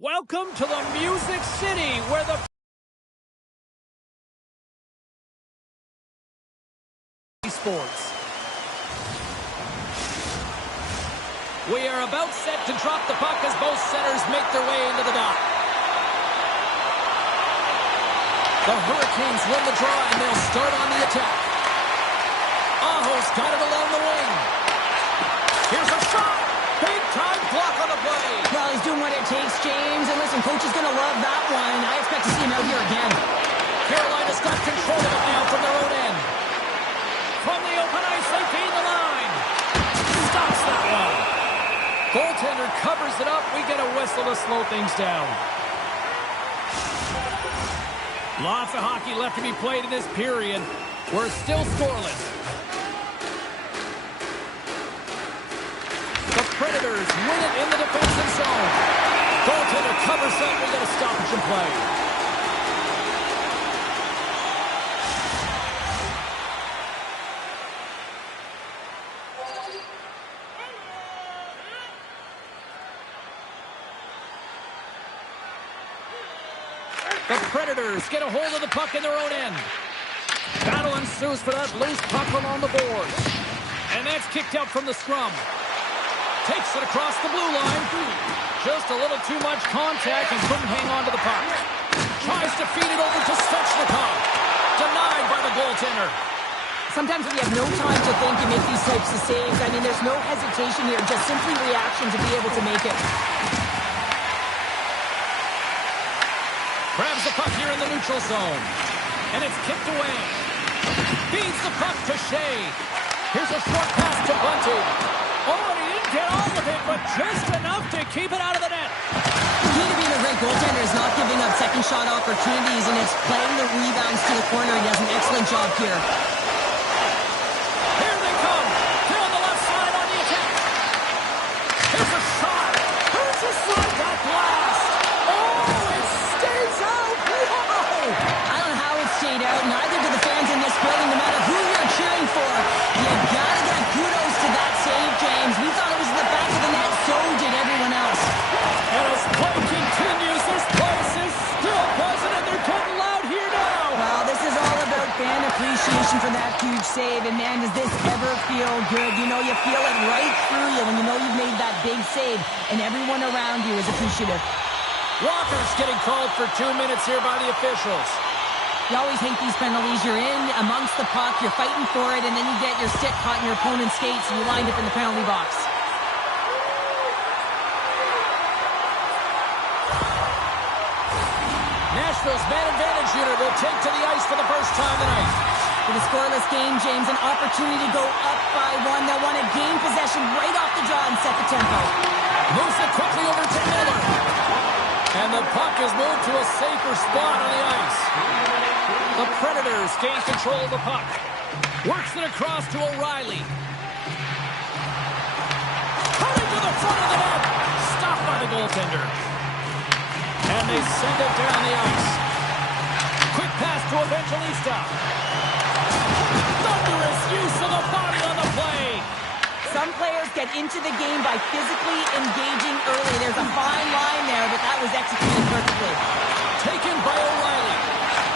Welcome to the Music City, where the sports. We are about set to drop the puck as both centers make their way into the dot. The Hurricanes win the draw, and they'll start on the attack. Aho's got it along the wing. Here's a shot. Big-time block on the play. Well, he's doing what it takes, James. And listen, coach is going to love that one. I expect to see him out here again. Carolina's got control of it now from their own end. From the open ice, they feed the line. Stops that one. Goaltender covers it up. We get a whistle to slow things down. Lots of hockey left to be played in this period. We're still scoreless. The Predators win it in the defensive zone. Goaltender covers up. We get a stoppage in play. The Predators get a hold of the puck in their own end. Battle ensues for that loose puck along the boards. And that's kicked out from the scrum. Takes it across the blue line. Just a little too much contact and couldn't hang on to the puck. Tries to feed it over to Svechnikov. Denied by the goaltender. Sometimes we have no time to think and make these types of saves. I mean, there's no hesitation here. Just simply reaction to be able to make it. Grabs the puck here in the neutral zone. And it's kicked away. Feeds the puck to Shea. Here's a short pass to Bunty. Oh, and he didn't get all of it, but just enough to keep it out of the net. The key to being a great goaltender is not giving up second shot opportunities, and it's playing the rebounds to the corner. He does an excellent job here. Here they come. Down the left side on the attack. Here's a shot. Who's a slide that blast? Oh, it stays out. Whoa! I don't know how it stayed out. Neither do the fans in this building, no matter who you're cheering for. You gotta get kudos to that save, James. We thought it was in the back of the net, so did everyone else. And as play continues, this place is still buzzing, and they're getting loud here now. Well, this is all about fan appreciation for that huge save. And man, does this ever feel good. You know, you feel it right through you when you know you've made that big save, and everyone around you is appreciative. Walker's getting called for 2 minutes here by the officials. You always hate these penalties. You're in amongst the puck, you're fighting for it, and then you get your stick caught in your opponent's skates, and you lined up in the penalty box. Nashville's man advantage unit will take to the ice for the first time tonight. With a scoreless game, James, an opportunity to go up by one. They'll want to gain possession right off the draw and set the tempo. Moves it quickly over to Miller. And the puck is moved to a safer spot on the ice. The Predators gain control of the puck. Works it across to O'Reilly. Coming to the front of the net. Stopped by the goaltender. And they send it down the ice. Quick pass to Evangelista. Thunderous use of the body on the play. Some players get into the game by physically engaging early. There's a fine line there, but that was executed perfectly. Taken by O'Reilly.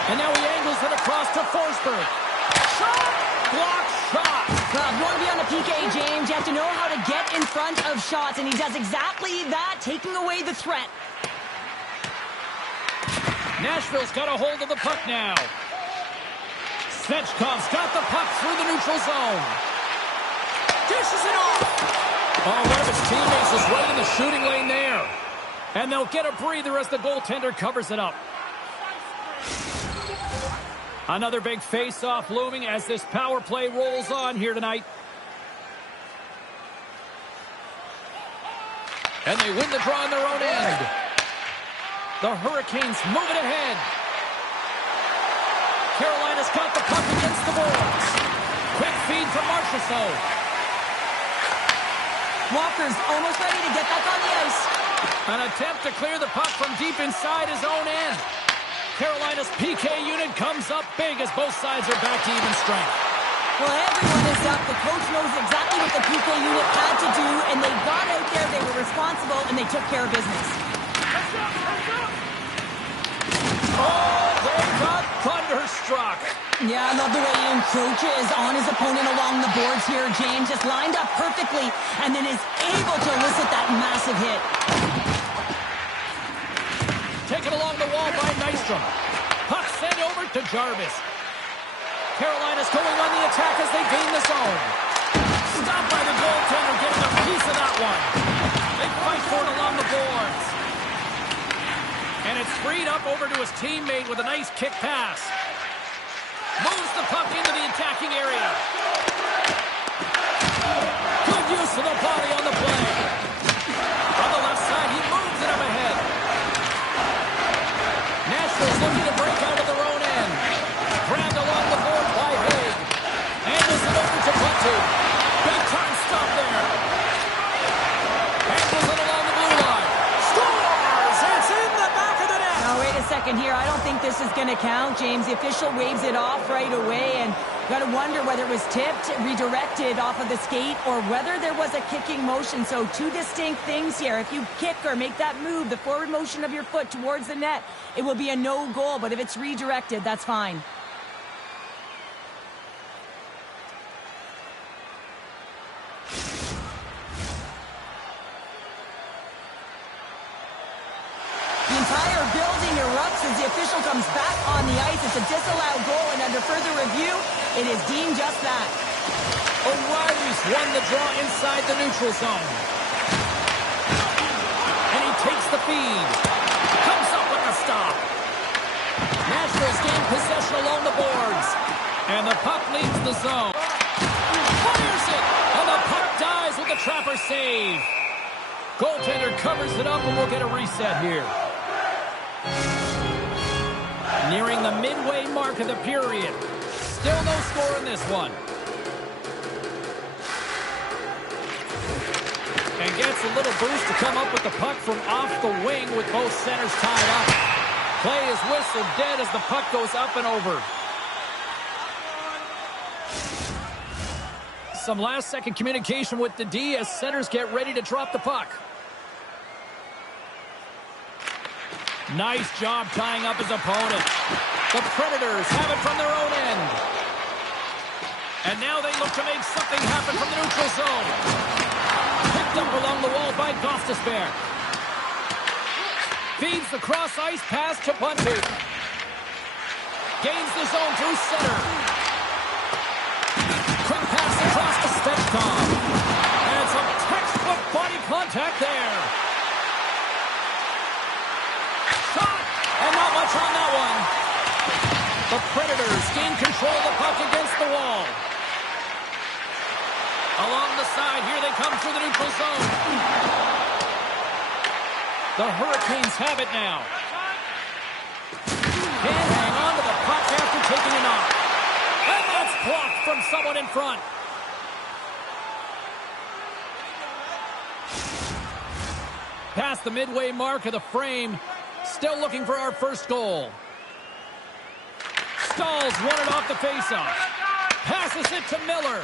And now he angles it across to Forsberg. Shot! Block shot! Well, if you want to be on a PK, James, you have to know how to get in front of shots, and he does exactly that, taking away the threat. Nashville's got a hold of the puck now. Svechnikov's got the puck through the neutral zone. Dishes it off. Oh, one of his teammates is right in the shooting lane there. And they'll get a breather as the goaltender covers it up. Another big face-off looming as this power play rolls on here tonight. And they win the draw on their own end. The Hurricanes move it ahead. Carolina's got the puck against the boards. Quick feed from Marchessault. Walker's almost ready to get back on the ice. An attempt to clear the puck from deep inside his own end. Carolina's PK unit comes up big as both sides are back to even strength. Well, everyone is up. The coach knows exactly what the PK unit had to do, and they got out there, they were responsible, and they took care of business. Oh, they got thunderstruck. Yeah, I love the way he encroaches on his opponent along the boards here, James. Just lined up perfectly and then is able to elicit that massive hit. Taken along the wall by Nystrom. Puck sent over to Jarvis. Carolina's going on the attack as they gain the zone. Stopped by the goaltender, getting a piece of that one. They fight for it along the boards. And it's freed up over to his teammate with a nice kick pass. Moves the puck into the attacking area. Good use of the body on the play. On the left side, he moves it up ahead. Nashville's looking to break out of their own end. Grabbed along the board by Haig. Handles it over to Bunty. Big time stop there. Handles it along the blue line. Scores! It's in the back of the net. Now, wait a second here. I don't think this is going to count, James. The official waves it off right away, and got to wonder whether it was tipped, redirected off of the skate, or whether there was a kicking motion. So two distinct things here. If you kick or make that move, the forward motion of your foot towards the net, it will be a no goal. But if it's redirected, that's fine. The entire building erupts as the official comes back on the ice. It's a disallowed goal, and under further review, it is deemed just that. O'Reilly's won the draw inside the neutral zone. And he takes the feed. Comes up with a stop. Nashville's gained possession along the boards. And the puck leaves the zone. Fires it! And the puck dies with the trapper save. Goaltender covers it up, and we'll get a reset here. Nearing the midway mark of the period. Still no score in this one. And gets a little boost to come up with the puck from off the wing with both centers tied up. Play is whistled dead as the puck goes up and over. Some last-second communication with the D as centers get ready to drop the puck. Nice job tying up his opponent. The Predators have it from their own end. And now they look to make something happen from the neutral zone. Picked up along the wall by Gostisbehere. Feeds the cross-ice pass to Bunty. Gains the zone through center. Quick pass across to Stechkov. And some textbook body contact there. Shot! And not much on that one. The Predators gain control of the puck against the wall. Along the side, here they come through the neutral zone. The Hurricanes have it now. Can't hang on to the puck after taking a knock. And that's blocked from someone in front. Past the midway mark of the frame. Still looking for our first goal. Stahls won it off the faceoff. Passes it to Miller.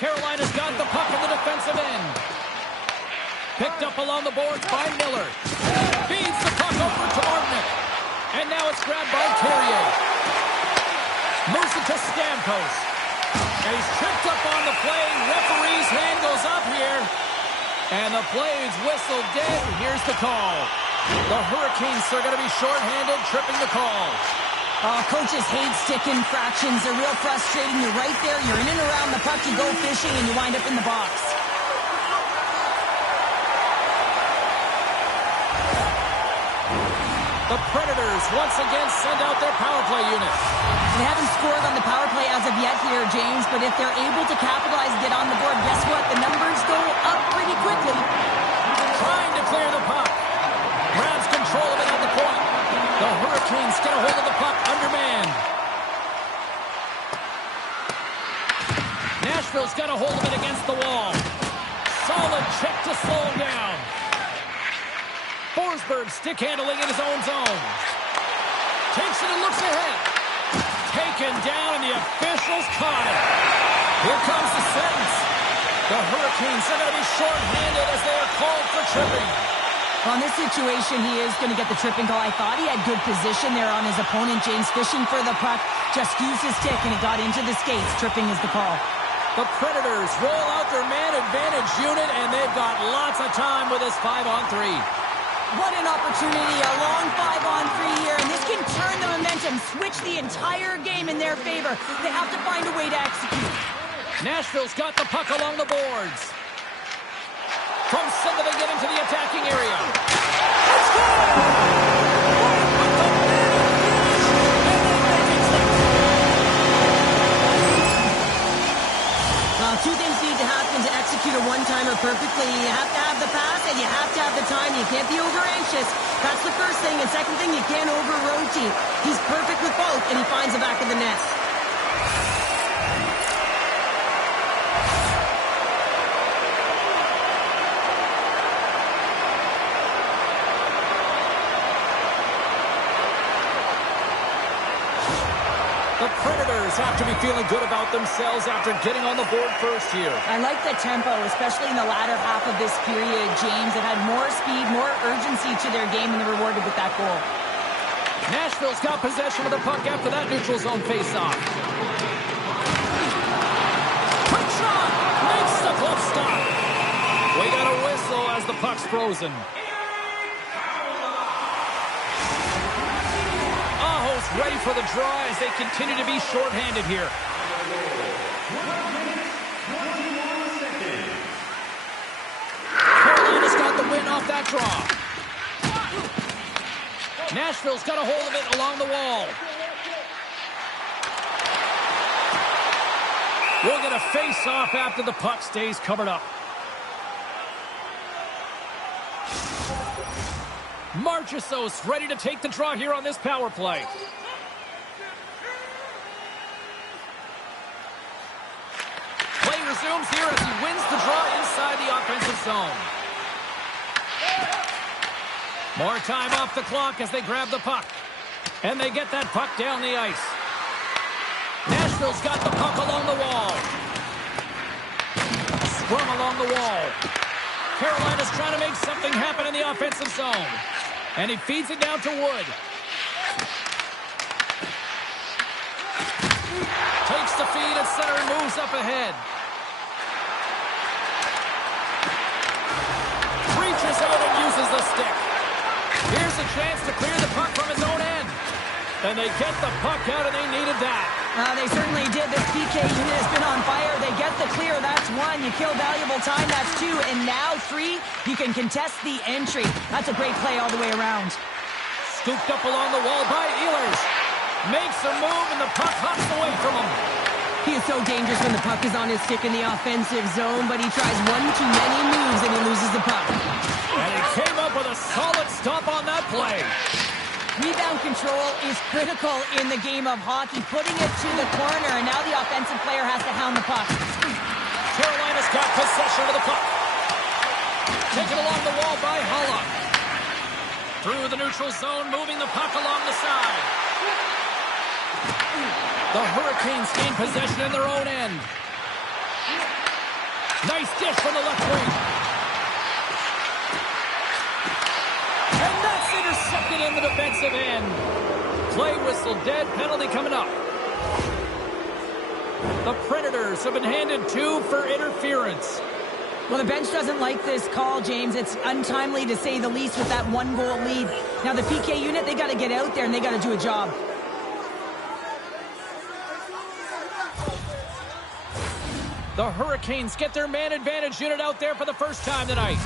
Carolina's got the puck in the defensive end. Picked up along the boards by Miller. Feeds the puck over to Martinic. And now it's grabbed by Carrier. Moves it to Stamkos. And he's tripped up on the play. Referee's hand goes up here. And the play is whistled dead. Here's the call. The Hurricanes are going to be shorthanded, tripping the call. Coaches hate stick infractions. They're real frustrating. You're right there. You're in and around the puck. You go fishing, and you wind up in the box. The Predators once again send out their power play unit. They haven't scored on the power play as of yet here, James, but if they're able to capitalize and get on the board, guess what? The numbers go up pretty quickly. Trying to clear the puck. Grabs control of it at the point. The Hurricanes get a hold of the puck undermanned. Nashville's got a hold of it against the wall. Solid check to slow him down. Forsberg stick handling in his own zone. Takes it and looks ahead. Taken down, and the officials caught it. Here comes the sentence. The Hurricanes are going to be shorthanded as they are called for tripping. Well, in this situation, he is going to get the tripping call. I thought he had good position there on his opponent. James fishing for the puck, just used his stick, and it got into the skates. Tripping is the call. The Predators roll out their man advantage unit, and they've got lots of time with this 5-on-3. What an opportunity, a long 5-on-3 here, and this can turn the momentum, switch the entire game in their favor. They have to find a way to execute. Nashville's got the puck along the boards. From center, they get into the attacking area. Let's go! Well, two things need to happen to execute a one-timer perfectly. You have to have the pass, and you have to have the time. You can't be over-anxious. That's the first thing. And second thing, you can't over-rotate. He's perfect with both, and he finds the back of the net. The Predators have to be feeling good about themselves after getting on the board first here. I like the tempo, especially in the latter half of this period, James. It had more speed, more urgency to their game, and they're rewarded with that goal. Nashville's got possession of the puck after that neutral zone faceoff. Quick shot! Makes the glove stop. We got a whistle as the puck's frozen. Ready for the draw as they continue to be shorthanded here. Carolina's got the win off that draw. Nashville's got a hold of it along the wall. We'll get a face-off after the puck stays covered up. Marchessault's ready to take the draw here on this power play. Play resumes here as he wins the draw inside the offensive zone. More time off the clock as they grab the puck. And they get that puck down the ice. Nashville's got the puck along the wall. Scrum along the wall. Carolina's trying to make something happen in the offensive zone. And he feeds it down to Wood. Takes the feed at center and moves up ahead. Reaches out and uses the stick. Here's a chance to clear the puck from his own end. And they get the puck out, and they needed that. They certainly did. This PK unit has been on fire. They get the clear. That's one. You kill valuable time. That's two. And now three, you can contest the entry. That's a great play all the way around. Scooped up along the wall by Ehlers. Makes a move, and the puck hops away from him. He is so dangerous when the puck is on his stick in the offensive zone, but he tries one too many moves, and he loses the puck. And he came up with a solid stop on that play. Rebound control is critical in the game of hockey, putting it to the corner, and now the offensive player has to hound the puck. Carolina's got possession of the puck. Taken along the wall by Hulla. Through the neutral zone, moving the puck along the side. The Hurricanes gain possession in their own end. Nice dish from the left wing. And that's intercepted in the defensive end. Play whistle dead, penalty coming up. The Predators have been handed 2 for interference. Well, the bench doesn't like this call, James. It's untimely to say the least with that 1-goal lead. Now the PK unit, they got to get out there and they got to do a job. The Hurricanes get their man advantage unit out there for the first time tonight.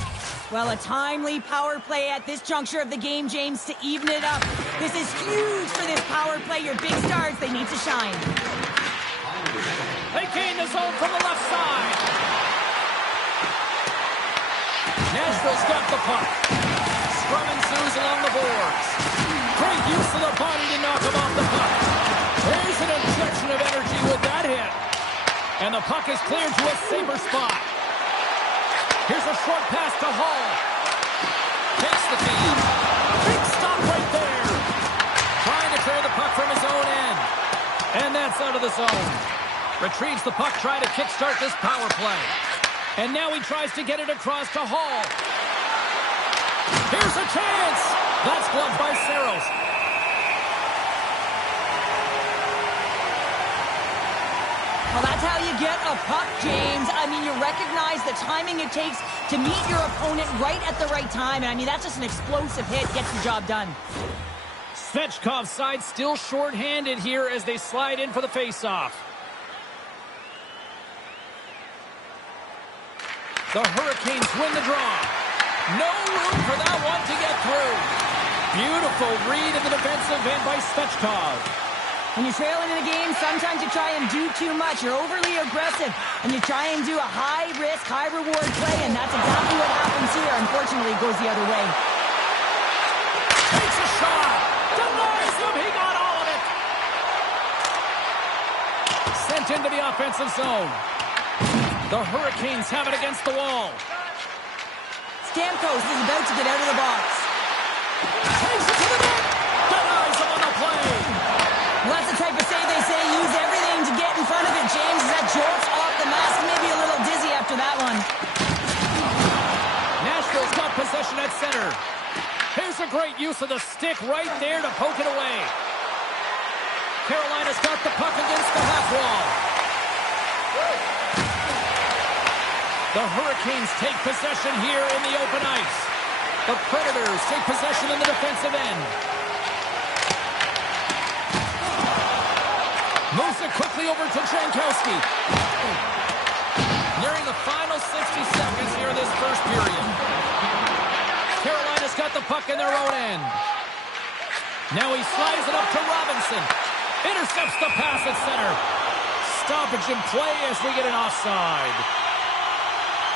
Well, a timely power play at this juncture of the game, James, to even it up. This is huge for this power play. Your big stars, they need to shine. They gain the zone from the left side. Nashville's got the puck. Scrum ensues along the boards. Great use of the body to knock him off the puck. There's an injection of energy with that hit. And the puck is cleared to a safer spot. Here's a short pass to Hall. Takes the feed. Big stop right there. Trying to clear the puck from his own end. And that's out of the zone. Retrieves the puck, trying to kickstart this power play. And now he tries to get it across to Hall. Here's a chance. That's gloved by Saros. Well, that's how you get a puck, James. I mean, you recognize the timing it takes to meet your opponent right at the right time. And I mean, that's just an explosive hit. Gets the job done. Svechnikov's side still shorthanded here as they slide in for the faceoff. The Hurricanes win the draw. No room for that one to get through. Beautiful read in the defensive end by Svechnikov. When you're trailing in a game, sometimes you try and do too much. You're overly aggressive, and you try and do a high-risk, high-reward play, and that's exactly what happens here. Unfortunately, it goes the other way. Takes a shot. Denies him. He got all of it. Sent into the offensive zone. The Hurricanes have it against the wall. Stamkos is about to get out of the box. Takes it to the net. Denies him on the play. Well, that's the type of save they say, use everything to get in front of it, James. That jolts off the mask, maybe a little dizzy after that one. Nashville's got possession at center. Here's a great use of the stick right there to poke it away. Carolina's got the puck against the half wall. The Hurricanes take possession here in the open ice. The Predators take possession in the defensive end. Moves it quickly over to Jankowski. Nearing the final 60 seconds here in this first period. Carolina's got the puck in their own end. Now he slides it up to Robinson. Intercepts the pass at center. Stoppage in play as we get an offside.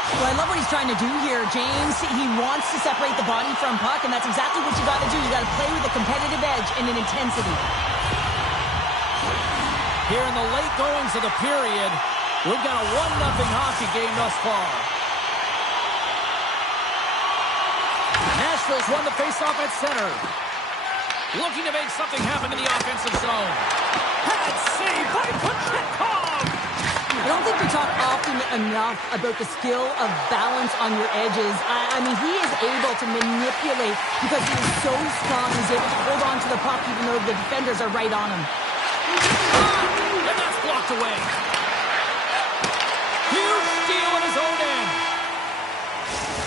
Well, I love what he's trying to do here, James. He wants to separate the body from puck, and that's exactly what you got to do. You got to play with a competitive edge and an intensity. Here in the late goings of the period, we've got a 1-0 hockey game thus far. Nashville's won the faceoff at center. Looking to make something happen in the offensive zone. Had saved by Kucherov! I don't think we talk often enough about the skill of balance on your edges. I mean, he is able to manipulate because he is so strong. He's able to hold on to the puck even though the defenders are right on him. And that's blocked away. Huge steal in his own end.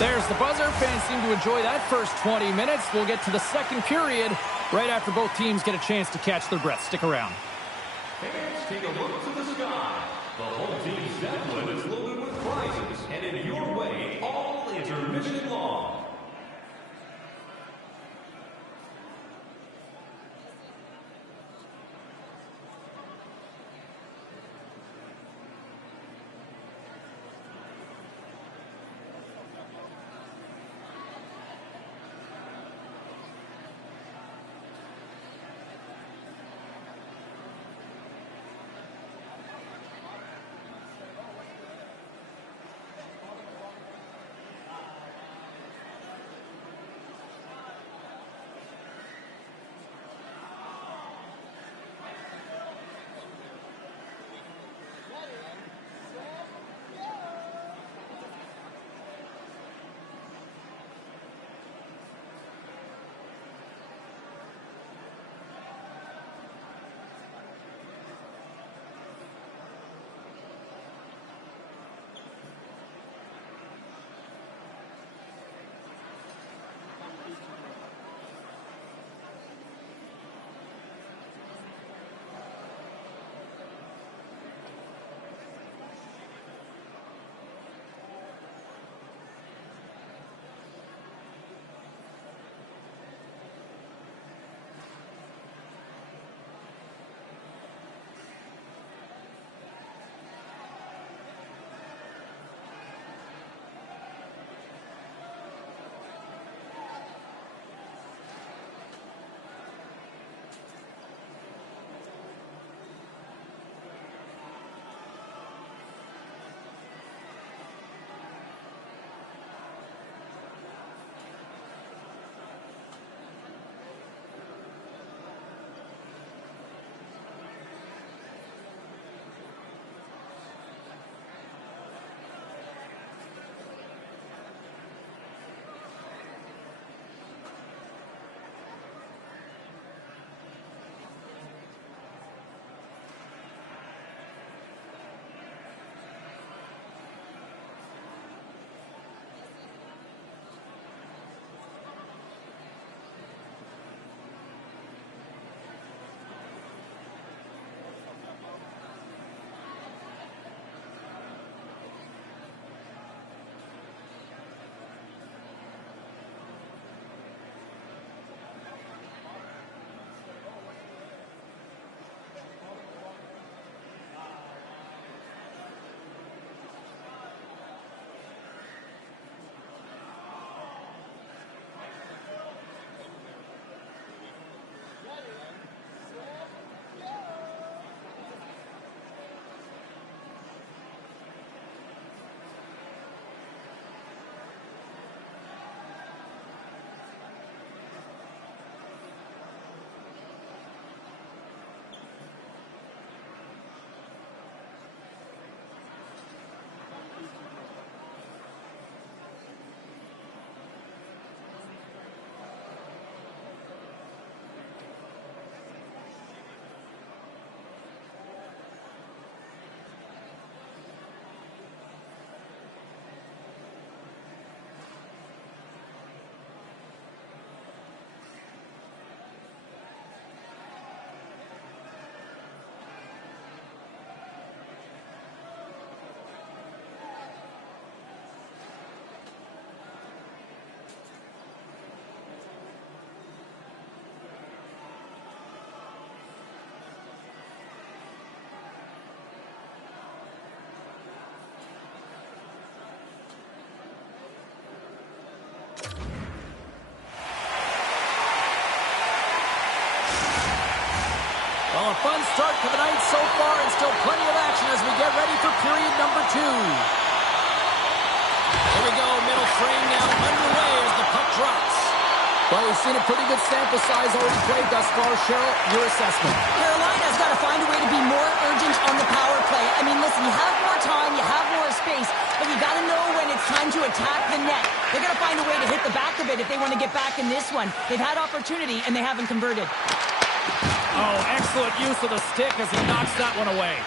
There's the buzzer. Fans seem to enjoy that first 20 minutes. We'll get to the second period right after both teams get a chance to catch their breath. Stick around. Fans, take a look to the sky. The whole team's javelin is loaded with prizes, headed your way all intermission long. fun start to the night so far, and still plenty of action as we get ready for period number 2. Here we go, middle frame now underway as the puck drops. Well, we've seen a pretty good sample size already played thus far. Cheryl, your assessment. Carolina's got to find a way to be more urgent on the power play. I mean, listen, you have more time, you have more space, but you got to know when it's time to attack the net. They're going to find a way to hit the back of it if they want to get back in this one. They've had opportunity, and they haven't converted. Oh, excellent use of the stick as he knocks that one away.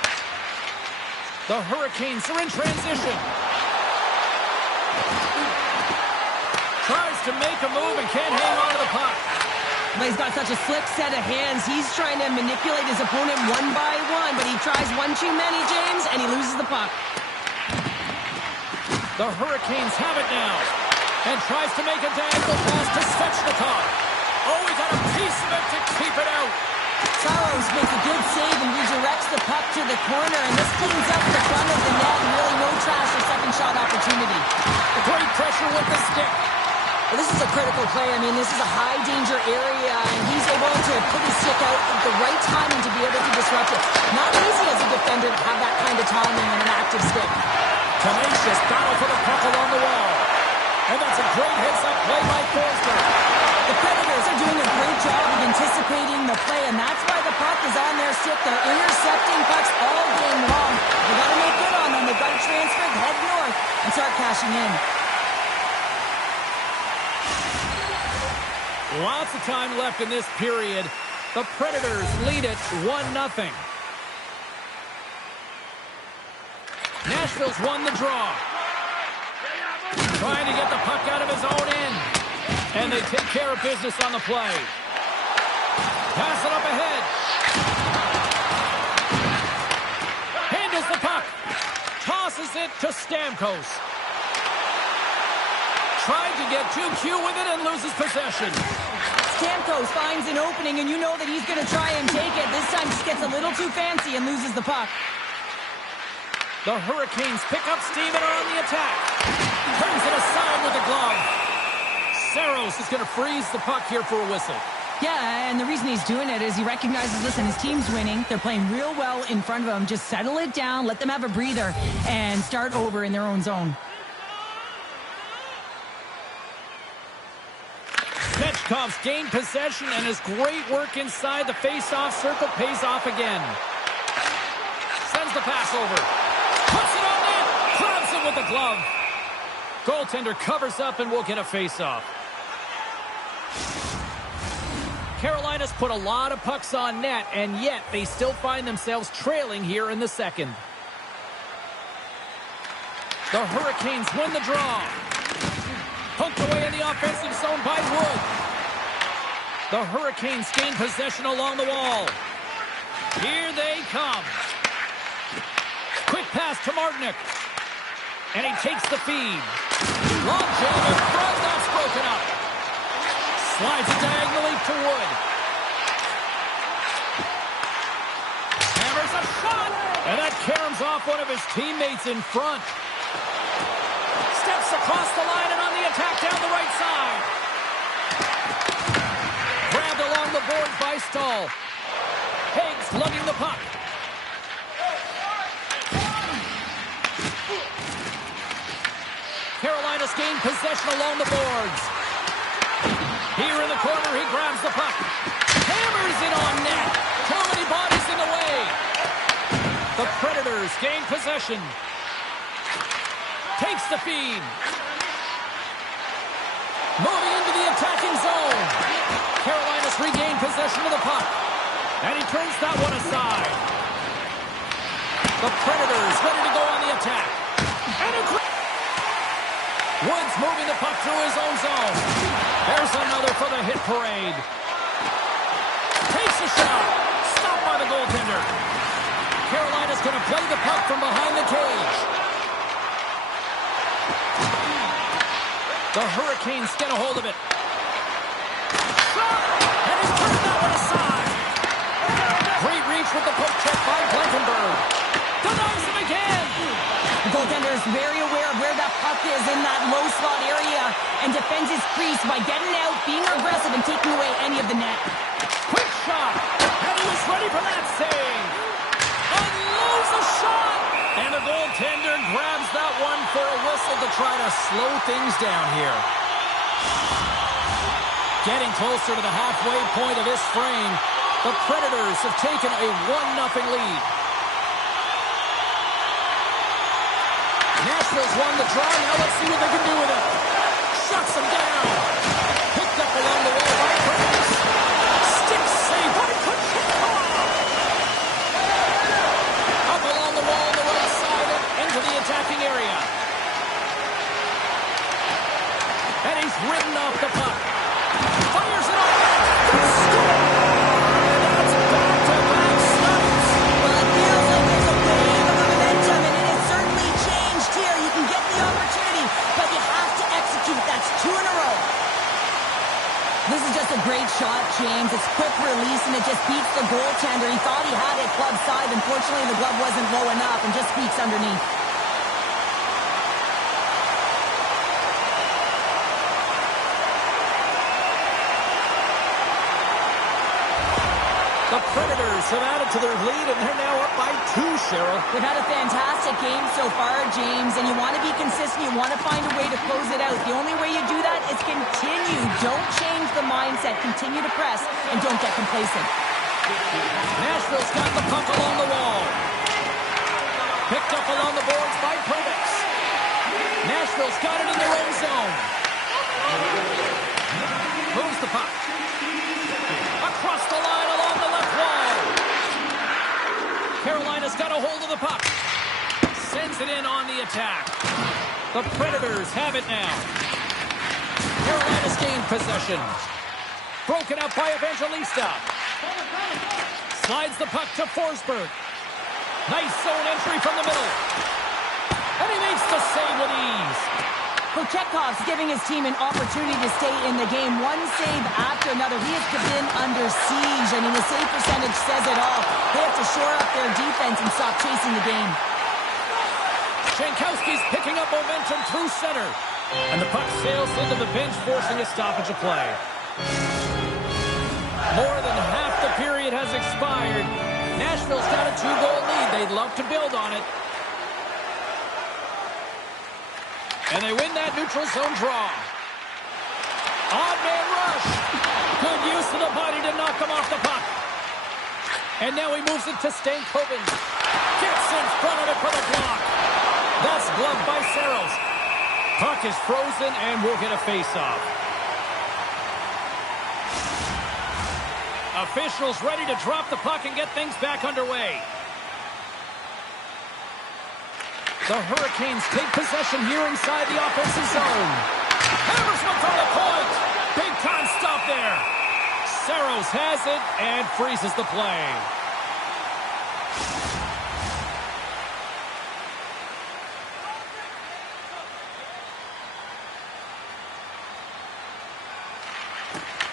The Hurricanes are in transition. Tries to make a move and can't hang on to the puck. But he's got such a slick set of hands. He's trying to manipulate his opponent one by one, but he tries one too many, James, and he loses the puck. The Hurricanes have it now and tries to make a diagonal pass to Svechnikov. Oh, he got a piece of it to keep it out. Saros makes a good save and redirects the puck to the corner, and this cleans up the front of the net, and really no trash or second shot opportunity. Great pressure with the stick. Well, this is a critical play. I mean, this is a high-danger area, and he's able to put his stick out at the right timing to be able to disrupt it. Not easy as a defender to have that kind of timing on an active stick. Tenacious battle for the puck along the wall. And that's a great heads-up play by Forster. The Predators are doing a great job of anticipating the play, and that's why the puck is on their stick. They're intercepting pucks all game long. They've got to make good on them. They've got to transfer, head north, and start cashing in. Lots of time left in this period. The Predators lead it 1-0. Nashville's won the draw. Trying to get the puck out of his own end. And they take care of business on the play. Pass it up ahead. Handles the puck. Tosses it to Stamkos. Tried to get too cute with it and loses possession. Stamkos finds an opening, and you know that he's going to try and take it. This time just gets a little too fancy and loses the puck. The Hurricanes pick up steam and are on the attack. Turns it aside with the glove. Saros is going to freeze the puck here for a whistle. Yeah, and the reason he's doing it is he recognizes, listen, his team's winning. They're playing real well in front of him. Just settle it down, let them have a breather, and start over in their own zone. Svechnikov's gained possession, and his great work inside the face-off circle pays off again. Sends the pass over. Puts it on net. Grabs it with the glove. Goaltender covers up and will get a face-off. Carolina's put a lot of pucks on net, and yet they still find themselves trailing here in the second. The Hurricanes win the draw. Poked away in the offensive zone by Wood. The Hurricanes gain possession along the wall. Here they come. Quick pass to Martinick. And he takes the feed. Long jam in front. That's broken up. Slides it diagonally to Wood. Hammers a shot. And that caroms off one of his teammates in front. Steps across the line and on the attack down the right side. Grabbed along the boards by Stahl. Higgs lugging the puck. Carolina's gained possession along the boards. Here in the corner, he grabs the puck. Hammers it on net. Too many bodies in the way. The Predators gain possession. Takes the feed. Moving into the attacking zone. Carolina's regained possession of the puck. And he turns that one aside. The Predators ready to go on the attack. And Woods moving the puck through his own zone. There's another for the hit parade. Takes a shot. Stopped by the goaltender. Carolina's going to play the puck from behind the cage. The Hurricanes get a hold of it. Shot! And he's turned that one aside. Great reach with the poke check by Blankenberg. Denies him again. The goaltender is very aware of where that puck is in that low slot area and defends his crease by getting out, being aggressive, and taking away any of the net. Quick shot. And he was ready for that save. Unloads a shot. And the goaltender grabs that one for a whistle to try to slow things down here. Getting closer to the halfway point of this frame, the Predators have taken a 1-0 lead. Nashville's won the draw. Now let's see what they can do with it. Shuts him down. Picked up along the wall by Curtis. Stick save by Kucherov. Up along the wall on the right side and into the attacking area. And he's ridden off the puck. Fires it off. They score! That's back-to-back stops. Well, it feels like there's a wave of momentum, and it has certainly changed here. You can get the opportunity, but you have to execute. That's 2 in a row. This is just a great shot, James. It's quick release, and it just beats the goaltender. He thought he had it glove side. Unfortunately, the glove wasn't low enough and just squeaks underneath. The Predators have added to their lead, and they're now up by 2, Cheryl. They've had a fantastic game so far, James, and you want to be consistent. You want to find a way to close it out. The only way you do that is continue. Don't change the mindset. Continue to press, and don't get complacent. Nashville's got the puck along the wall. Picked up along the boards by Predators. Nashville's got it in their own zone. Moves the puck. Across the line along the left wall. Carolina's got a hold of the puck. Sends it in on the attack. The Predators have it now. Carolina's gained possession. Broken up by Evangelista. Slides the puck to Forsberg. Nice zone entry from the middle. And he makes the save with ease. Kochekov's giving his team an opportunity to stay in the game. One save after another. He has been under siege. I mean, the save percentage says it all. They have to shore up their defense and stop chasing the game. Jankowski's picking up momentum through center. And the puck sails into the bench, forcing a stoppage of play. More than half the period has expired. Nashville's got a 2-goal lead. They'd love to build on it. And they win that neutral zone draw. Odd man rush. Good use of the body to knock him off the puck. And now he moves it to Stankoven. Gets in front of it for the block. That's gloved by Saros. Puck is frozen and we'll get a face-off. Officials ready to drop the puck and get things back underway. The Hurricanes take possession here inside the offensive zone. Hammers one from the point. Big-time stop there. Saros has it and freezes the play.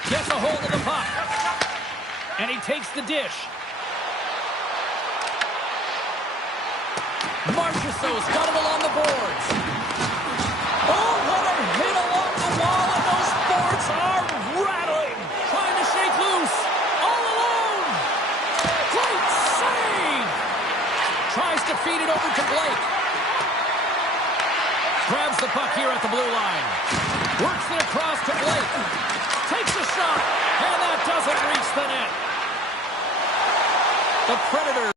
Gets a hold of the puck. And he takes the dish. Marchessault's got him along the boards. Oh, what a hit along the wall, and those boards are rattling. Trying to shake loose. All alone. Great save. Tries to feed it over to Blake. Grabs the puck here at the blue line. Works it across to Blake. Takes a shot, and that doesn't reach the net. The Predators.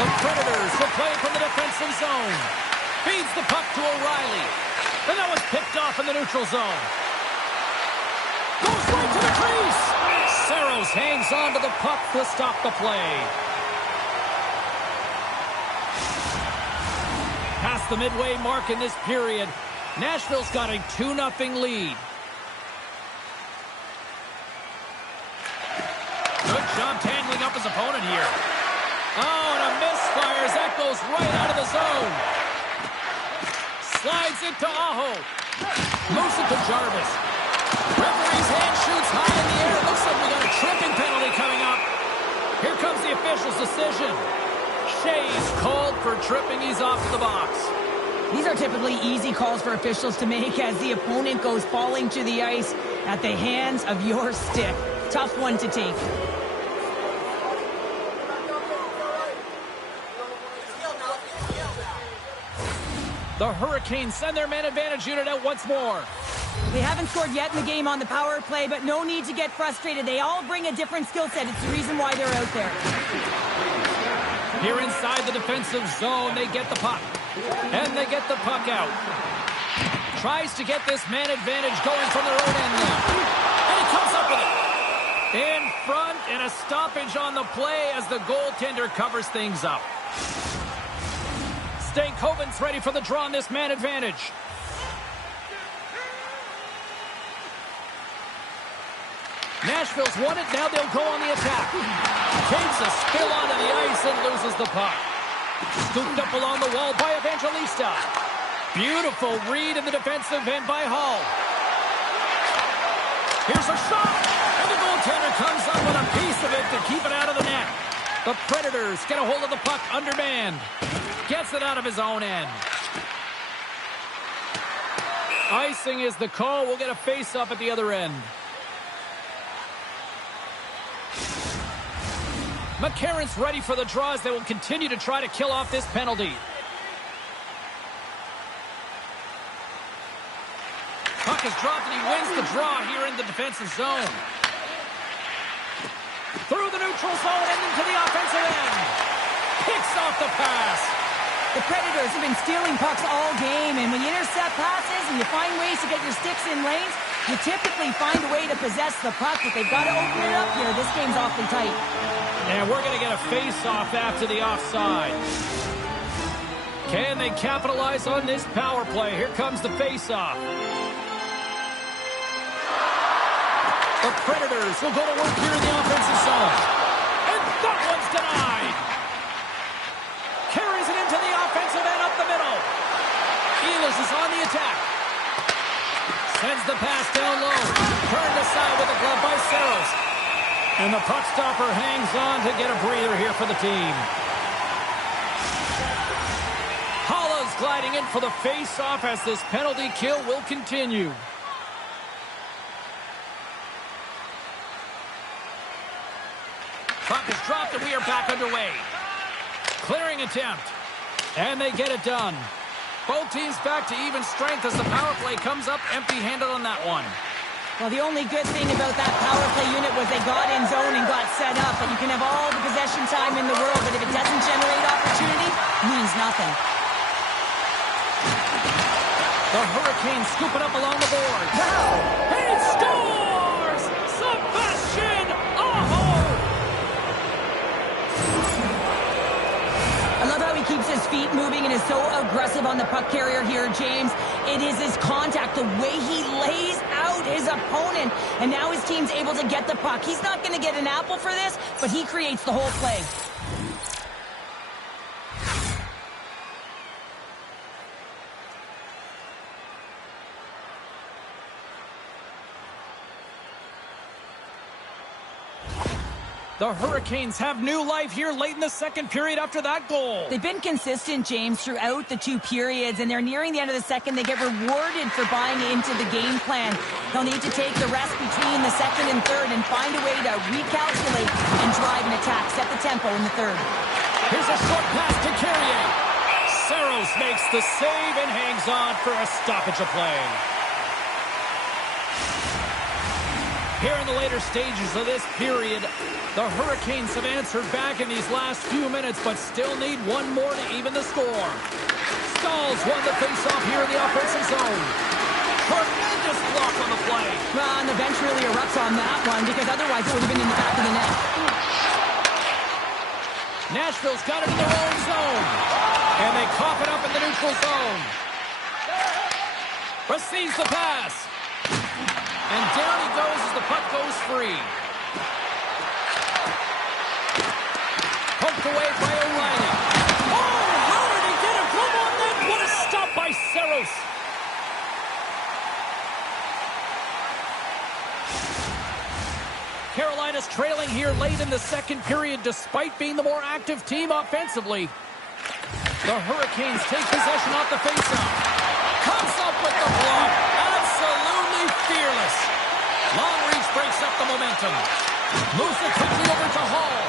The Predators will play from the defensive zone. Feeds the puck to O'Reilly. And that was picked off in the neutral zone. Goes right to the crease. Saros hangs on to the puck to stop the play. Past the midway mark in this period, Nashville's got a 2-0 lead. Good job tangling up his opponent here. Oh, and a misfire as that goes right out of the zone. Slides it to Aho. Moves it to Jarvis. Referee's hand shoots high in the air. It looks like we got a tripping penalty coming up. Here comes the official's decision. Shea tripping. He's off to the box. These are typically easy calls for officials to make as the opponent goes falling to the ice at the hands of your stick. Tough one to take. The Hurricanes send their man advantage unit out once more. They haven't scored yet in the game on the power play, but no need to get frustrated. They all bring a different skill set. It's the reason why they're out there. Here inside the defensive zone, they get the puck. And they get the puck out. Tries to get this man advantage going from their own end now. And he comes up with it. In front, and a stoppage on the play as the goaltender covers things up. Stankoven's ready for the draw on this man advantage. Nashville's won it. Now they'll go on the attack. Takes a spill onto the ice and loses the puck. Scooped up along the wall by Evangelista. Beautiful read in the defensive end by Hall. Here's a shot. And the goaltender comes up with a piece of it to keep it out of the net. The Predators get a hold of the puck undermanned. Gets it out of his own end. Icing is the call. We'll get a face-off at the other end. McCarron's ready for the draws. They will continue to try to kill off this penalty. Puck is dropped and he wins the draw here in the defensive zone. Through the neutral zone and into the offensive end. Picks off the pass. The Predators have been stealing pucks all game, and when you intercept passes and you find ways to get your sticks in lanes, you typically find a way to possess the puck, but they've got to open it up here. This game's awfully tight. And we're going to get a face-off after the offside. Can they capitalize on this power play? Here comes the face-off. The Predators will go to work here in the offensive zone. And that one's denied. Carries it into the offensive end up the middle. Ehlers is on the attack. Sends the pass down low. Turned aside with a glove by Saros. And the puck stopper hangs on to get a breather here for the team. Hollow's gliding in for the face-off as this penalty kill will continue. Puck is dropped and we are back underway. Clearing attempt. And they get it done. Both teams back to even strength as the power play comes up empty-handed on that one. Well, the only good thing about that power play unit was they got in zone and got set up. But you can have all the possession time in the world, but if it doesn't generate opportunity, it means nothing. The Hurricanes scoop it up along the board. Wow! He scores! Sebastian Aho! I love how he keeps his feet moving and is so aggressive on the puck carrier here, James. It is his contact, the way he lays out his opponent. And now his team's able to get the puck. He's not going to get an apple for this, but he creates the whole play. The Hurricanes have new life here late in the second period after that goal. They've been consistent, James, throughout the two periods, and they're nearing the end of the second. They get rewarded for buying into the game plan. They'll need to take the rest between the second and third and find a way to recalculate and drive an attack, set the tempo in the third. Here's a short pass to Carrier. Saros makes the save and hangs on for a stoppage of play. Here in the later stages of this period, the Hurricanes have answered back in these last few minutes, but still need one more to even the score. Stahls won the faceoff here in the offensive zone. Tremendous block on the play. Well, and the bench really erupts on that one, because otherwise it would have been in the back of the net. Nashville's got it in their own zone. And they cough it up in the neutral zone. Receives the pass. And down he goes as the puck goes free. Poked away by O'Reilly. Oh, how did he get a glove on that? What a stop by Saros. Carolina's trailing here late in the second period despite being the more active team offensively. The Hurricanes take possession off the faceoff. Comes up with the block. Absolutely fearless. Long reach breaks up the momentum. Moves it quickly over to Hall.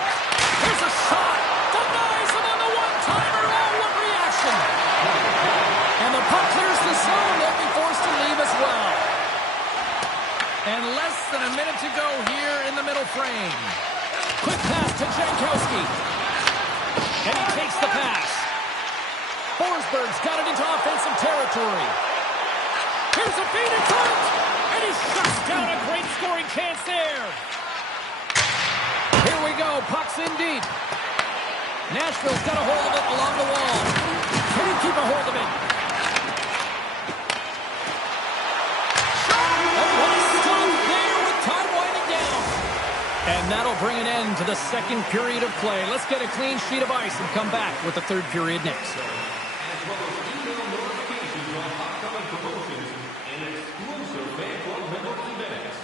Here's a shot. Denies him on the one-timer. Oh, what reaction. And the puck clears the zone. They'll be forced to leave as well. And less than a minute to go here in the middle frame. Quick pass to Jankowski. And he takes the pass. Forsberg's got it into offensive territory. Here's a feed in front. And he shuts down a great scoring chance there. Here we go. Puck's in deep. Nashville's got a hold of it along the wall. Can he keep a hold of it? And that'll bring an end to the second period of play. Let's get a clean sheet of ice and come back with the third period next. As well as email notifications on upcoming promotions and exclusive fan club member events.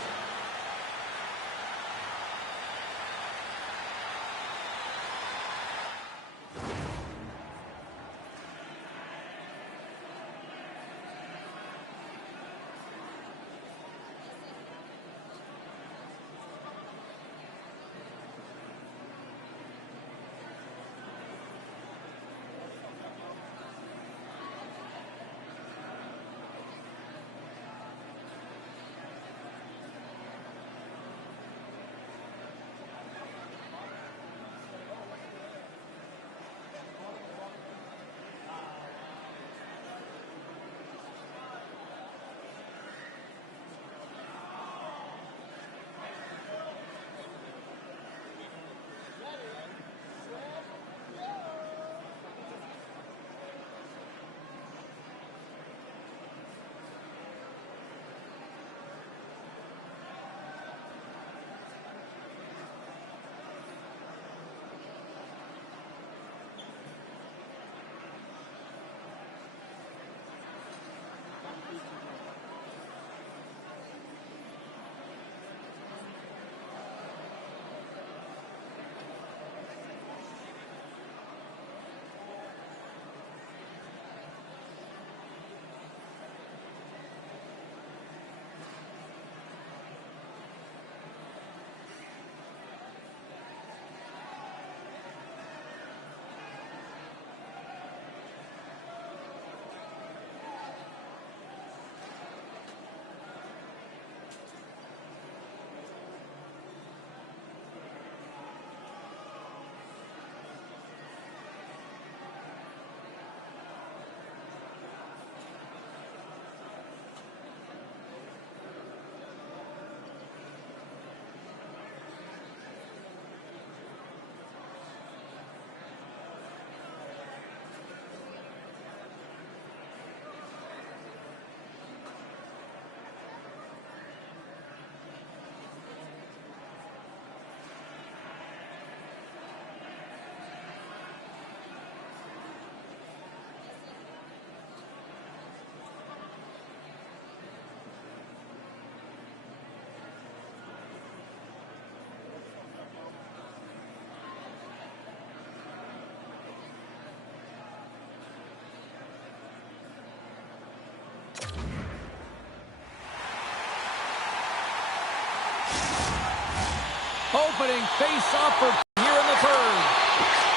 Opening face-off for here in the third.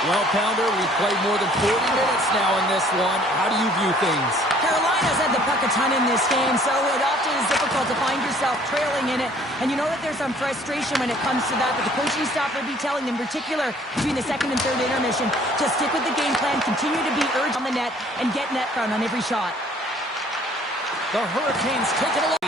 Well, Pounder, we've played more than 40 minutes now in this one. How do you view things? Carolina's had the puck a ton in this game, so it often is difficult to find yourself trailing in it. And you know that there's some frustration when it comes to that, but the coaching staff will be telling, in particular, between the second and third intermission, to stick with the game plan, continue to be urged on the net, and get net front on every shot. The Hurricanes take it away.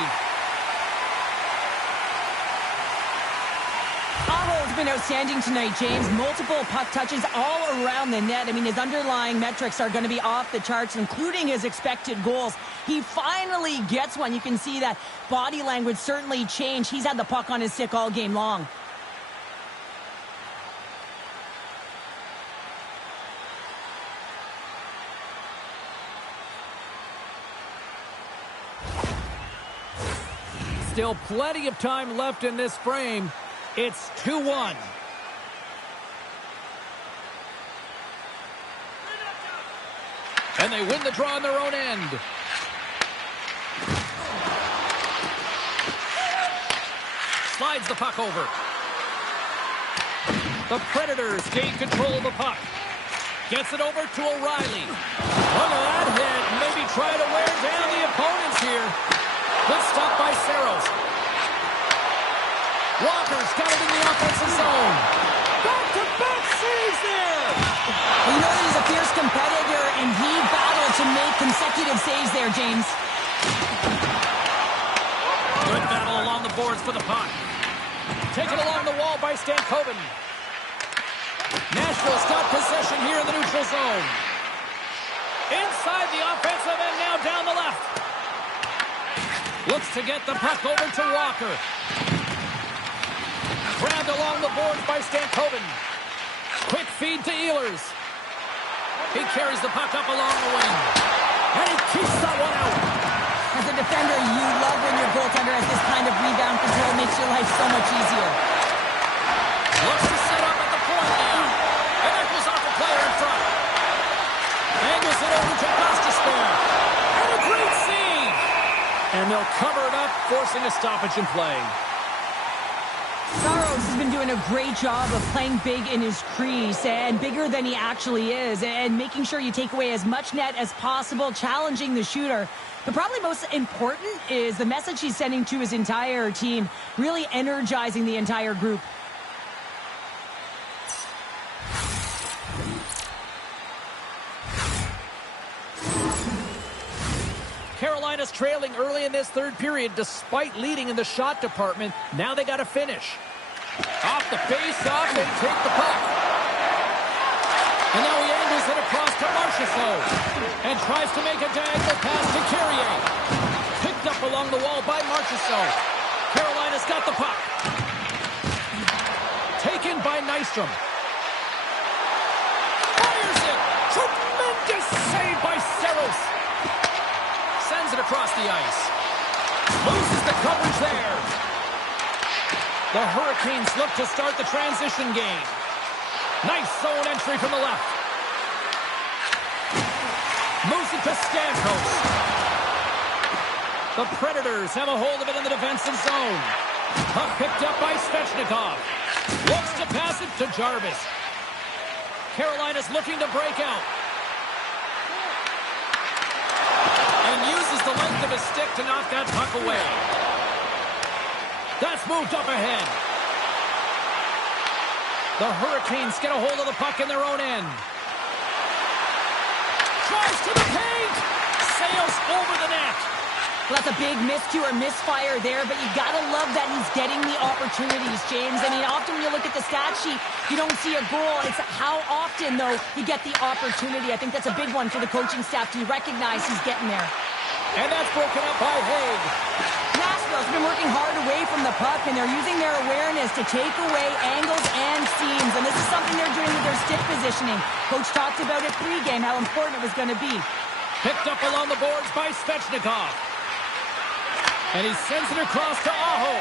Aho's been outstanding tonight, James. Multiple puck touches all around the net. I mean, his underlying metrics are going to be off the charts, including his expected goals. He finally gets one. You can see that body language certainly changed. He's had the puck on his stick all game long. Still plenty of time left in this frame. It's 2-1. And they win the draw on their own end. Slides the puck over. The Predators gain control of the puck. Gets it over to O'Reilly. Look at that hit. Maybe try to wear down the opponents here. Good stop by Saros. Walker's got it in the offensive zone. Back-to-back saves there. Well, you know that he's a fierce competitor, and he battled to make consecutive saves there, James. Good battle along the boards for the puck. Taken along the wall by Stankoven. Nashville's got possession here in the neutral zone. Inside the offensive end, now down the left. Looks to get the puck over to Walker. Grabbed along the boards by Stankoven. Quick feed to Ehlers. He carries the puck up along the wing. And he keeps that one out. As a defender, you love when your goaltender has this kind of rebound control. Makes your life so much easier. Looks to set up at the point now. And that goes off the player in front. Angles it over to Gostisbehere. And a great save. And they'll cover it up, forcing a stoppage in play. Saros has been doing a great job of playing big in his crease and bigger than he actually is, and making sure you take away as much net as possible, challenging the shooter. But probably most important is the message he's sending to his entire team, really energizing the entire group. Carolina's trailing early in this third period despite leading in the shot department. Now they got to finish. Off the face-off, they take the puck. And now he angles it across to Marchessault. And tries to make a diagonal pass to Carrier. Picked up along the wall by Marchessault. Carolina's got the puck. Taken by Nystrom. Fires it! Tremendous save by Saros. Sends it across the ice. Loses the coverage there. The Hurricanes look to start the transition game. Nice zone entry from the left. Moves it to Stamkos. The Predators have a hold of it in the defensive zone. Puck picked up by Svechnikov. Looks to pass it to Jarvis. Carolina's looking to break out. Uses the length of his stick to knock that puck away. That's moved up ahead. The Hurricanes get a hold of the puck in their own end. Tries to the paint. Sails over the net. Well, that's a big miscue or misfire there, but you gotta love that he's getting the opportunities, James. I mean, often when you look at the stat sheet, you don't see a goal. It's how often, though, you get the opportunity. I think that's a big one for the coaching staff to recognize he's getting there. And that's broken up by Haig. Nashville's been working hard away from the puck, and they're using their awareness to take away angles and seams. And this is something they're doing with their stick positioning. Coach talked about it pregame, how important it was going to be. Picked up along the boards by Svechnikov. And he sends it across to Aho.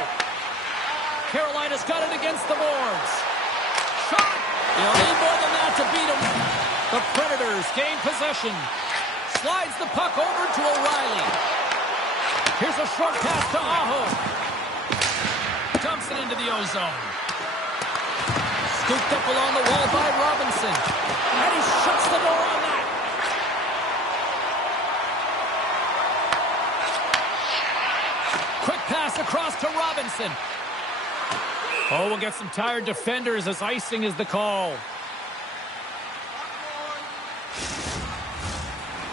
Carolina's got it against the boards. Shot! You'll need more than that to beat him. The Predators gain possession. Slides the puck over to O'Reilly. Here's a short pass to Aho. Dumps it into the O-zone. Scooped up along the wall by Robinson. And he shuts the door on that. Quick pass across to Robinson. Oh, we'll get some tired defenders as icing is the call.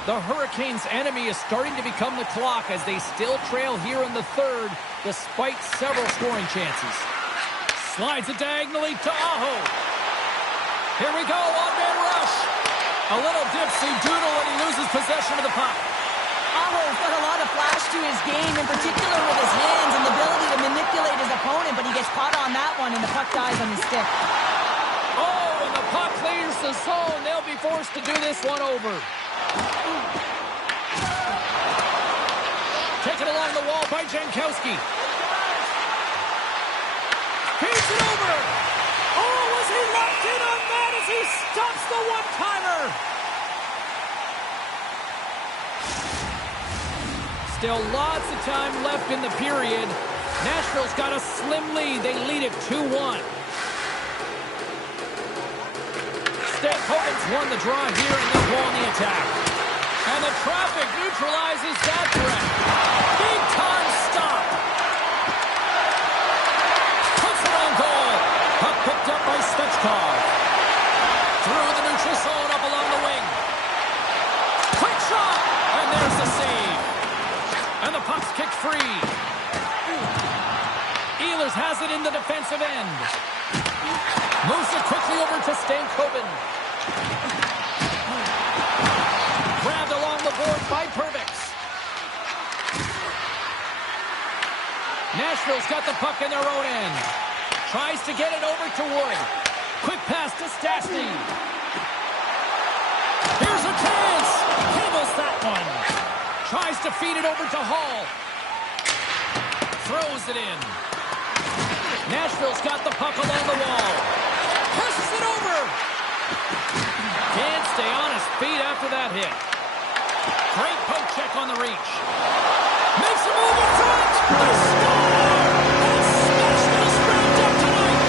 The Hurricanes' enemy is starting to become the clock as they still trail here in the third despite several scoring chances. Slides it diagonally to Aho. Here we go, one-man rush. A little dipsy-doodle when he loses possession of the puck. Aho's got a lot of flash to his game, in particular with his hands and the ability to manipulate his opponent, but he gets caught on that one and the puck dies on his stick. Oh, and the puck clears the zone. They'll be forced to do this one over. Taken along the wall by Jankowski. Feeds it over. Oh, was he locked in on that as he stops the one-timer? Still lots of time left in the period. Nashville's got a slim lead. They lead it 2-1. Stankoven's won the draw here, and they'll go on the attack. And the traffic neutralizes that threat. Big time stop. Puts it on goal. Puck picked up by Svechkov. Through the neutral zone, up along the wing. Quick shot! And there's the save. And the puck's kicked free. Ehlers has it in the defensive end. Moves it quickly over to Stankoven. Grabbed along the board by Perbix. Nashville's got the puck in their own end. Tries to get it over to Wood. Quick pass to Stastny. Here's a chance. Cables that one. Tries to feed it over to Hall. Throws it in. Nashville's got the puck along the wall. Pushes it over. Can't stay on his feet after that hit. Great poke check on the reach. Makes a move in front. They score! And Nashville's wrapped up tonight.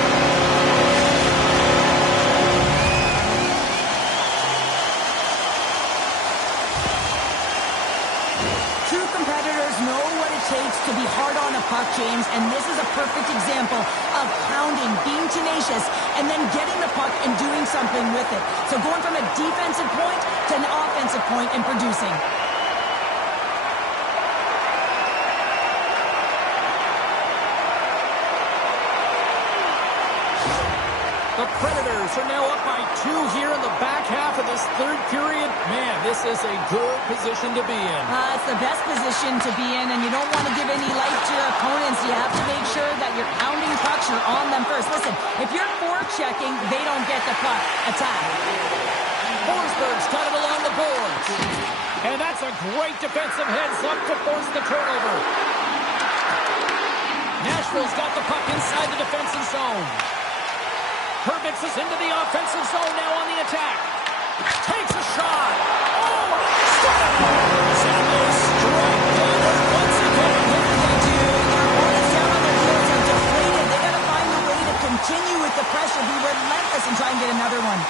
True competitors know what it takes to be hard on a puck, James, and this is a perfect example of pounding, being tenacious, and then getting the puck and doing something with it. So going from a defensive point to an offensive point and producing. The Predators are now up by 2 here in the back half of this third period. Man, this is a good position to be in. It's the best position to be in, and you don't want to give any life to your opponents. You have to make sure that you're pounding pucks, you're on them first. Listen, if you're forechecking, they don't get the puck. Attack. Forsberg's got it along the boards. And that's a great defensive heads-up to force the turnover. Nashville's got the puck inside the defensive zone. Perbix is into the offensive zone now on the attack. Takes a shot. Oh, stop! Samuels strike down once again. Their opponents down on their heels are deflated. They got to find a way to continue with the pressure, be relentless, and try and get another one.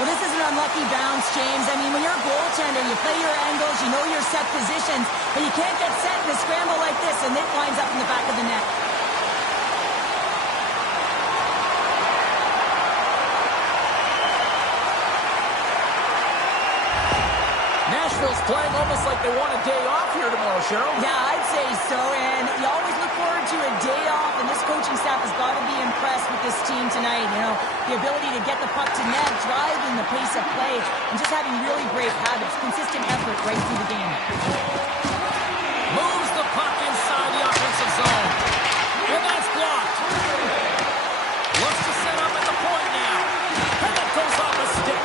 Well, this is an unlucky bounce, James. I mean, when you're a goaltender, you play your angles, you know your set positions, but you can't get set in a scramble like this, and it winds up in the back of the net. Nashville's playing almost like they want a day off here tomorrow, Cheryl. Yeah, I'd say so, and you always look forward to a day off, and this coaching staff has got to be impressed with this team tonight. You know, the ability to get the puck to net, driving the pace of play, and just having really great habits, consistent effort right through the game. Moves the puck inside the offensive zone. And that's blocked. Looks to set up at the point now. And that goes off a stick.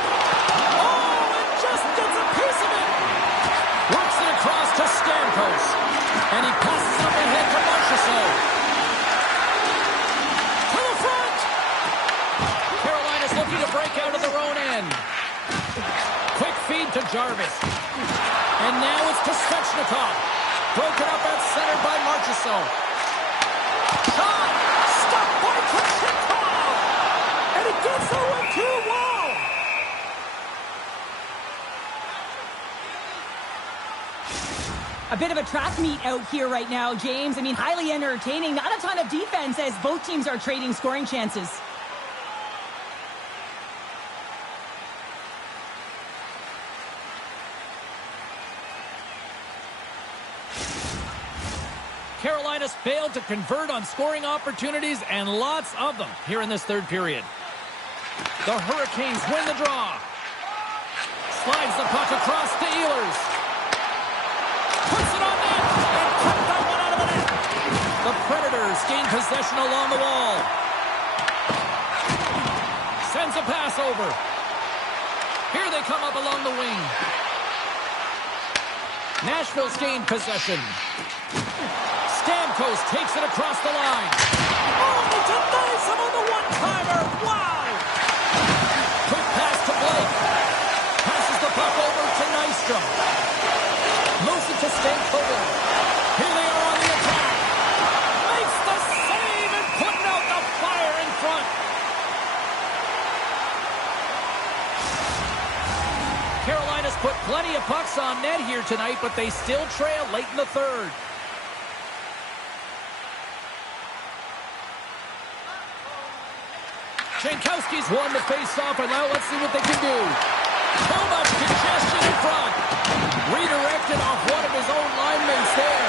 Oh, and just gets a piece of it. Works it across to Stamkos. And he passes up ahead to Marchessault. To the front. Carolina's looking to break out of their own end. Quick feed to Jarvis. And now it's to Svechnikov. Broken up at center by Marchessault. Shot! Stopped by Svechnikov! And it gets over to Wall! A bit of a track meet out here right now, James. I mean, highly entertaining. Not a ton of defense as both teams are trading scoring chances. Carolina's failed to convert on scoring opportunities, and lots of them here in this third period. The Hurricanes win the draw. Slides the puck across to Ehlers. Puts it on net, and cut that one out of the net. The Predators gain possession along the wall. Sends a pass over. Here they come up along the wing. Nashville's gained possession. Stamkos takes it across the line. Oh, he denies him on the one-timer. Wow! Quick pass to Blake. Passes the puck over to Nystrom. Moves it to Stamkos. pucks on net here tonight, but they still trail late in the third. Jankowski's won the face-off, and now let's see what they can do. Too much congestion in front. Redirected off one of his own line-mates there.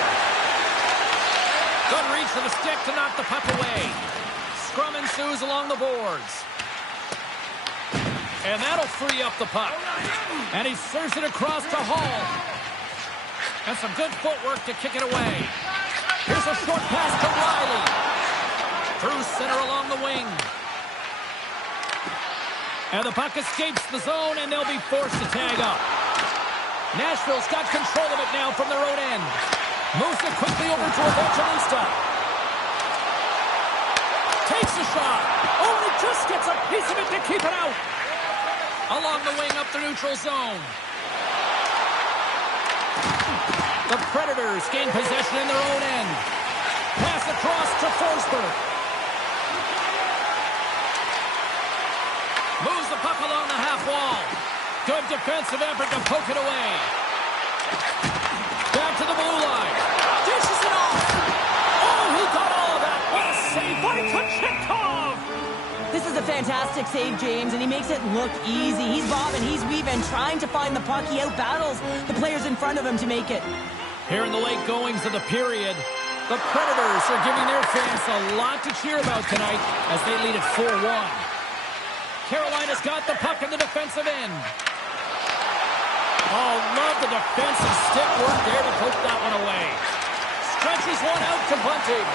Good reach for the stick to knock the puck away. Scrum ensues along the boards. And that'll free up the puck. And he serves it across to Hall. And some good footwork to kick it away. Here's a short pass to Riley. Through center along the wing. And the puck escapes the zone, and they'll be forced to tag up. Nashville's got control of it now from their own end. Moves it quickly over to Evangelista. Takes a shot. Oh, he just gets a piece of it to keep it out. Along the wing up the neutral zone. The Predators gain possession in their own end. Pass across to Forsberg. Moves the puck along the half wall. Good defensive effort to poke it away. Back to the blue line. Dishes it off. Oh, he got all of that. What a save by Kochetkov. This is a fantastic save, James, and he makes it look easy. He's bobbing, he's weaving, trying to find the puck. He out-battles the players in front of him to make it. Here in the late goings of the period, the Predators are giving their fans a lot to cheer about tonight as they lead at 4-1. Carolina's got the puck in the defensive end. Oh, love the defensive stick work there to poke that one away. Stretches one out to Bunting.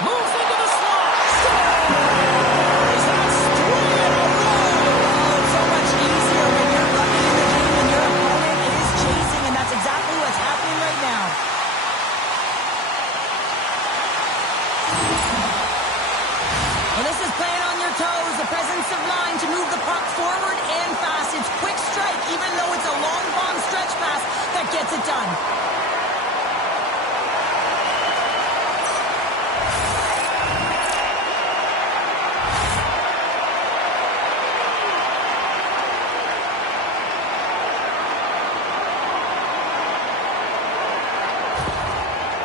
Moves into the slot. Scores! That's 3 in a row! Oh, it's so much easier when you're running in the game and your opponent is chasing, and that's exactly what's happening right now. Well, this is playing on your toes, the presence of mind to move the puck forward and fast. It's quick strike, even though it's a long bomb stretch pass that gets it done.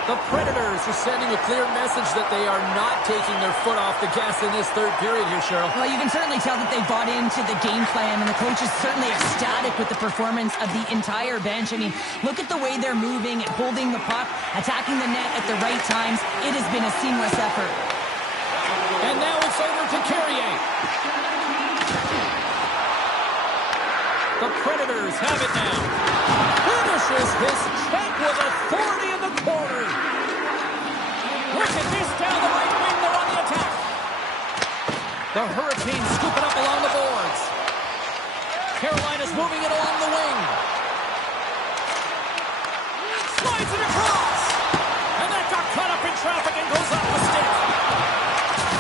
The Predators are sending a clear message that they are not taking their foot off the gas in this third period here, Cheryl. Well, you can certainly tell that they bought into the game plan, and the coach is certainly ecstatic with the performance of the entire bench. I mean, look at the way they're moving and holding the puck, attacking the net at the right times. It has been a seamless effort. And now it's over to Carrier. The Predators have it now. Finishes his check with authority in the corner. Look at this down the right wing. They're on the attack. The Hurricanes scoop it up along the boards. Carolina's moving it along the wing. Slides it across. And that got caught up in traffic and goes off the stick.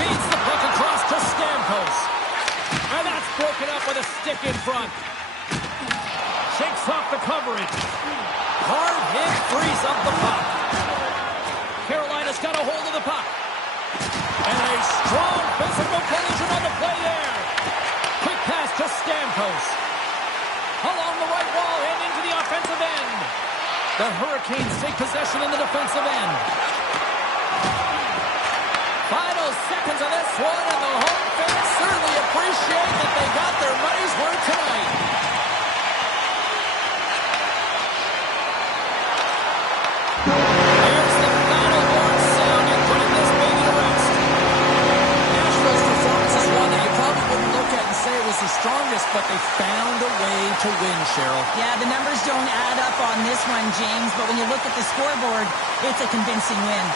Feeds the puck across to Stamkos. And that's broken up with a stick in front. Shakes off the coverage. Hard hit frees up the puck. Carolina's got a hold of the puck. And a strong physical collision on the play there. Quick pass to Stamkos. Along the right wall and into the offensive end. The Hurricanes take possession in the defensive end. Final seconds of this one, and the home fans certainly appreciate that they got their money's worth tonight. There's the final horn sounding, putting this baby to rest. Nashville's performance is one that you probably wouldn't look at and say it was the strongest, but they found a way to win, Cheryl. Yeah, the numbers don't add up on this one, James, but when you look at the scoreboard, it's a convincing win.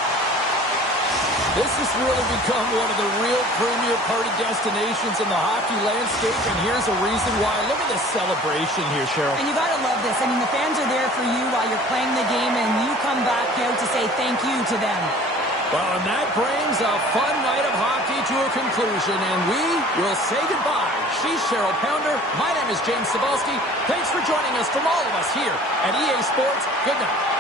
This has really become one of the real premier party destinations in the hockey landscape, and here's a reason why. Look at this celebration here, Cheryl. And you got to love this. I mean, the fans are there for you while you're playing the game, and you come back out to say thank you to them. Well, and that brings a fun night of hockey to a conclusion, and we will say goodbye. She's Cheryl Pounder. My name is James Cebulski. Thanks for joining us from all of us here at EA Sports. Good night.